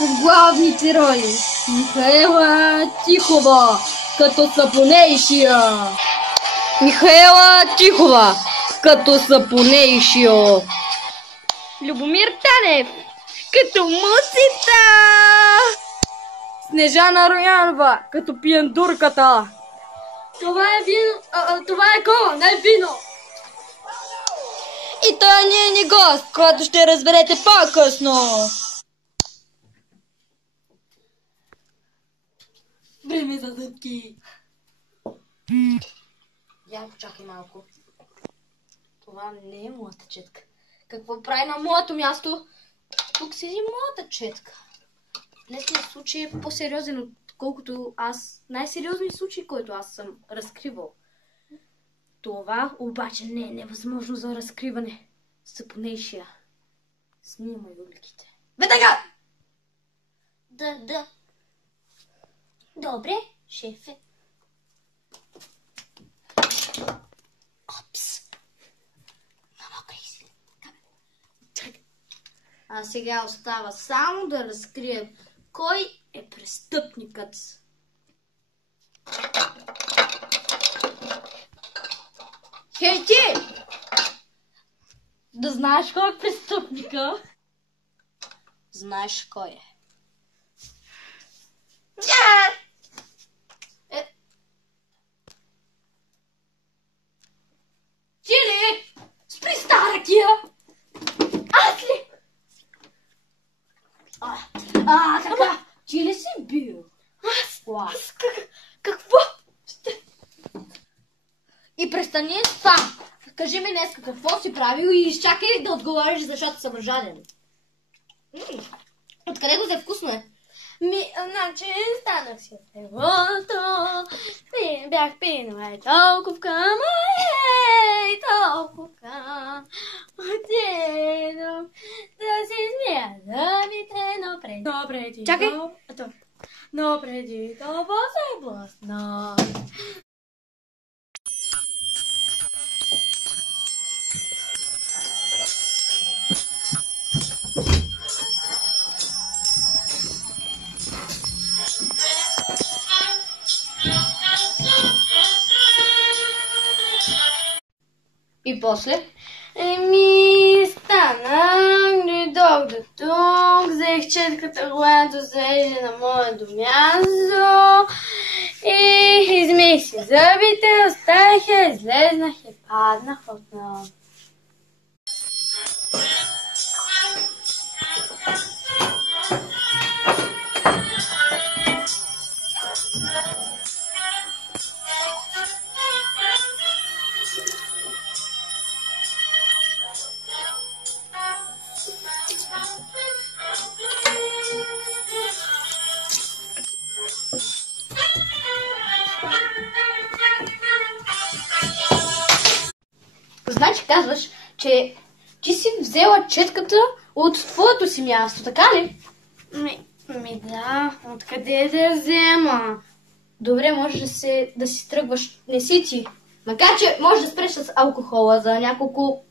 в главните роли Михаела Тихова като Сапунейшия, Михаела Тихова като Сапунейшио, Любомир Танев като Мусица, Снежана Роянова като Пиендурката. Това е вино, това е кола, не е вино. И той не е ни гост, който ще разберете по-късно. Време за зъбки. Я почакай малко. Това не е моята четка. Какво прави на моето място? Тук седи моята четка. Днесният случай е по-сериозен, отколкото аз. Най-сериозният случай, който аз съм разкривал. Това обаче не е невъзможно за разкриване. Сапунейшия. Снимай уликите. Веднага! Да. Добре, шефе. Опс. Намокри си. А сега остава само да разкрием кой е престъпникът. Хей ти! Да знаеш кой е престъпника? Знаеш кой е. Ти ли? Спри, стара кия! Аз ли? Така. Ти ли си бил? Аз какво? И престани с това. Кажи ми днес какво си правил и изчакай да отговориш, защото съм жаден. Откъде го взе, вкусно е? Значи станах си от левото, бях пинала и толкова, отидох да си измия зъбите, но преди Чакай. Но преди това се блъсна. И после? Станах, дойдох до тук, взех четката, която седи на моето място и измих си зъбите, оставих я, излезнах и паднах отново. Значи казваш, че ти си взела четката от твоето си място, така ли? Да, откъде да я взема? Добре, може да си тръгваш. Не си ти. Макар, че може да спреш с алкохола за няколко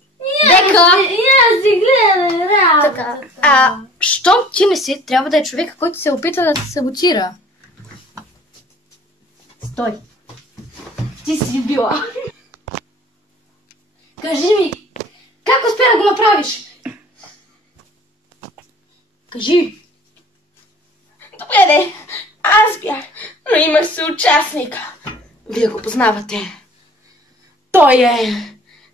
дека. Я си гледай работата. Така. Щом ти не си, трябва да е човек, който се опитва да се саботира. Стой. Ти си била. Кажи ми, как успя да го направиш? Кажи. Добре, аз бях, но имах съучастника. Вие го познавате. Той е...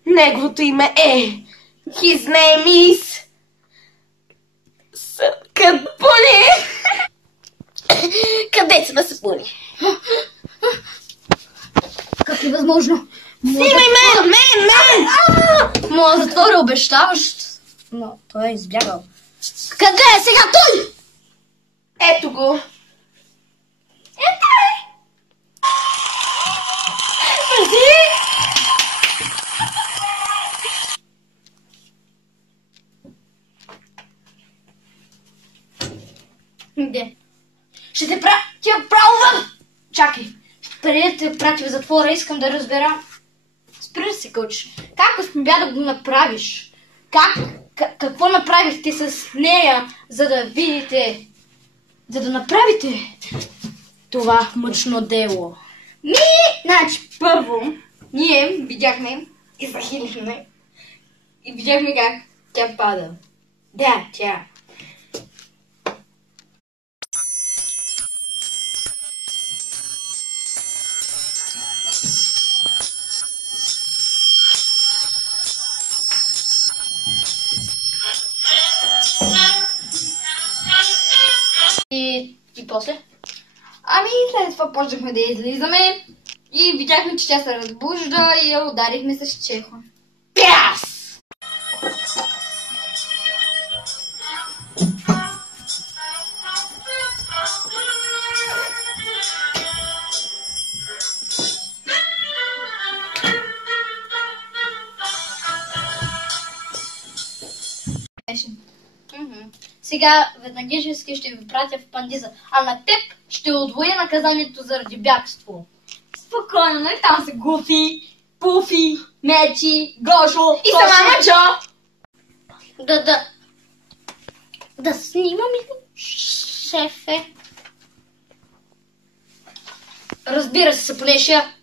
Неговото име е... His name is... Сапуни. Къде сме Сапуни? Как е възможно? Снимай мен! Моят затвор е обещаващ. Но той е избягал. Къде е сега той? Ето го. Де? Ще те пратя право вън! Чакай, преди да те пратя в затвора, искам да разбера. Спри се, кълче. Как успя да го направиш? Какво направихте с нея, за да видите за да направите това мъчно дело? Значи, първо, ние видяхме и захилихме и видяхме как тя пада. Да, тя. И после? Ами, след това почнахме да излизаме и видяхме, че тя се разбужда и я ударихме с чехо. Пяс! Сега веднага ще ви пратя в Пандиза, а на теб ще удвоя наказанието заради бягство. Спокойно, нали там са Гуфи, Пуфи, Мечи, Гошо И сама Маджо! Да снимам ли, шефе? Разбира се, Сапунешия.